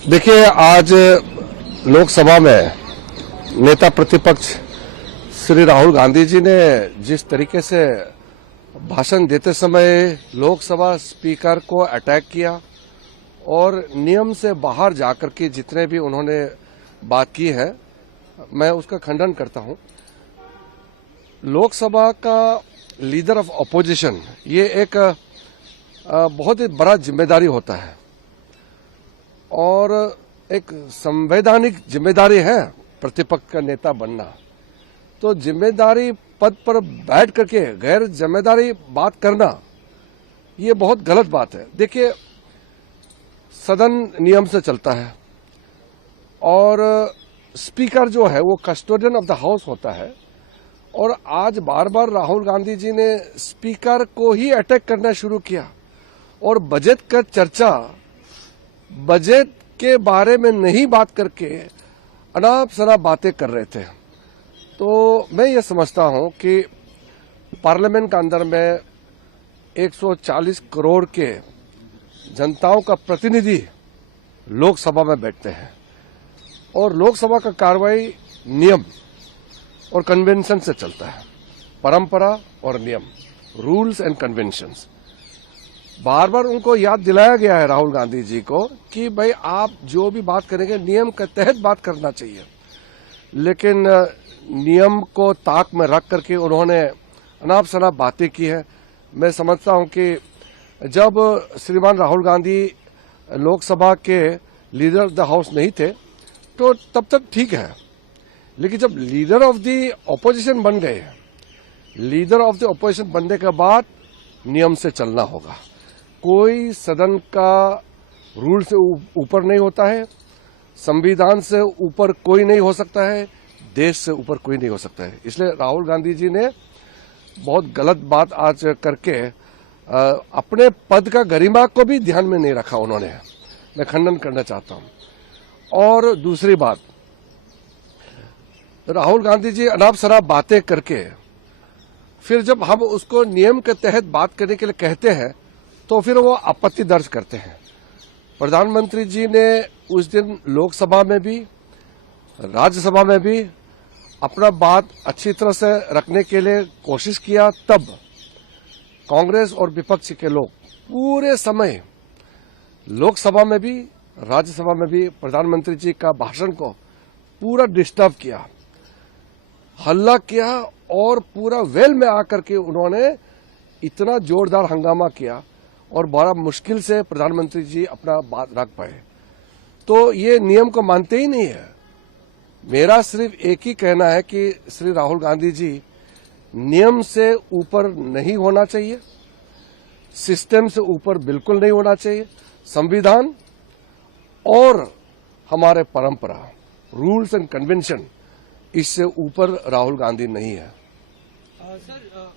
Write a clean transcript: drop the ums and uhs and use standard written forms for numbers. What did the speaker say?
देखिए, आज लोकसभा में नेता प्रतिपक्ष श्री राहुल गांधी जी ने जिस तरीके से भाषण देते समय लोकसभा स्पीकर को अटैक किया और नियम से बाहर जाकर के जितने भी उन्होंने बात की है, मैं उसका खंडन करता हूं। लोकसभा का लीडर ऑफ अपोजिशन ये एक बहुत ही बड़ा जिम्मेदारी होता है और एक संवैधानिक जिम्मेदारी है प्रतिपक्ष का नेता बनना। तो जिम्मेदारी पद पर बैठ करके गैर जिम्मेदारी बात करना ये बहुत गलत बात है। देखिए, सदन नियम से चलता है और स्पीकर जो है वो कस्टोडियन ऑफ द हाउस होता है और आज बार बार राहुल गांधी जी ने स्पीकर को ही अटैक करना शुरू किया और बजट का चर्चा बजट के बारे में नहीं बात करके अनाप शनाप बातें कर रहे थे। तो मैं ये समझता हूं कि पार्लियामेंट के अंदर में 140 करोड़ के जनताओं का प्रतिनिधि लोकसभा में बैठते हैं और लोकसभा का कार्रवाई नियम और कन्वेंशन से चलता है, परंपरा और नियम, रूल्स एंड कन्वेंशंस। बार बार उनको याद दिलाया गया है राहुल गांधी जी को कि भाई आप जो भी बात करेंगे नियम के तहत बात करना चाहिए, लेकिन नियम को ताक में रख करके उन्होंने अनाप शनाप बातें की है। मैं समझता हूं कि जब श्रीमान राहुल गांधी लोकसभा के लीडर ऑफ द हाउस नहीं थे तो तब तक ठीक है, लेकिन जब लीडर ऑफ द ऑपोजिशन बन गए, लीडर ऑफ द ऑपोजिशन बनने के बाद नियम से चलना होगा। कोई सदन का रूल से ऊपर नहीं होता है, संविधान से ऊपर कोई नहीं हो सकता है, देश से ऊपर कोई नहीं हो सकता है। इसलिए राहुल गांधी जी ने बहुत गलत बात आज करके अपने पद का गरिमा को भी ध्यान में नहीं रखा उन्होंने। मैं खंडन करना चाहता हूं। और दूसरी बात, राहुल गांधी जी अनाप शनाप बातें करके फिर जब हम उसको नियम के तहत बात करने के लिए कहते हैं तो फिर वो आपत्ति दर्ज करते हैं। प्रधानमंत्री जी ने उस दिन लोकसभा में भी राज्यसभा में भी अपना बात अच्छी तरह से रखने के लिए कोशिश किया। तब कांग्रेस और विपक्ष के लोग पूरे समय लोकसभा में भी राज्यसभा में भी प्रधानमंत्री जी का भाषण को पूरा डिस्टर्ब किया, हल्ला किया और पूरा वेल में आकर के उन्होंने इतना जोरदार हंगामा किया और बड़ा मुश्किल से प्रधानमंत्री जी अपना बात रख पाए। तो ये नियम को मानते ही नहीं है। मेरा सिर्फ एक ही कहना है कि श्री राहुल गांधी जी नियम से ऊपर नहीं होना चाहिए, सिस्टम से ऊपर बिल्कुल नहीं होना चाहिए। संविधान और हमारे परंपरा, रूल्स एंड कन्वेंशन, इससे ऊपर राहुल गांधी नहीं है। सर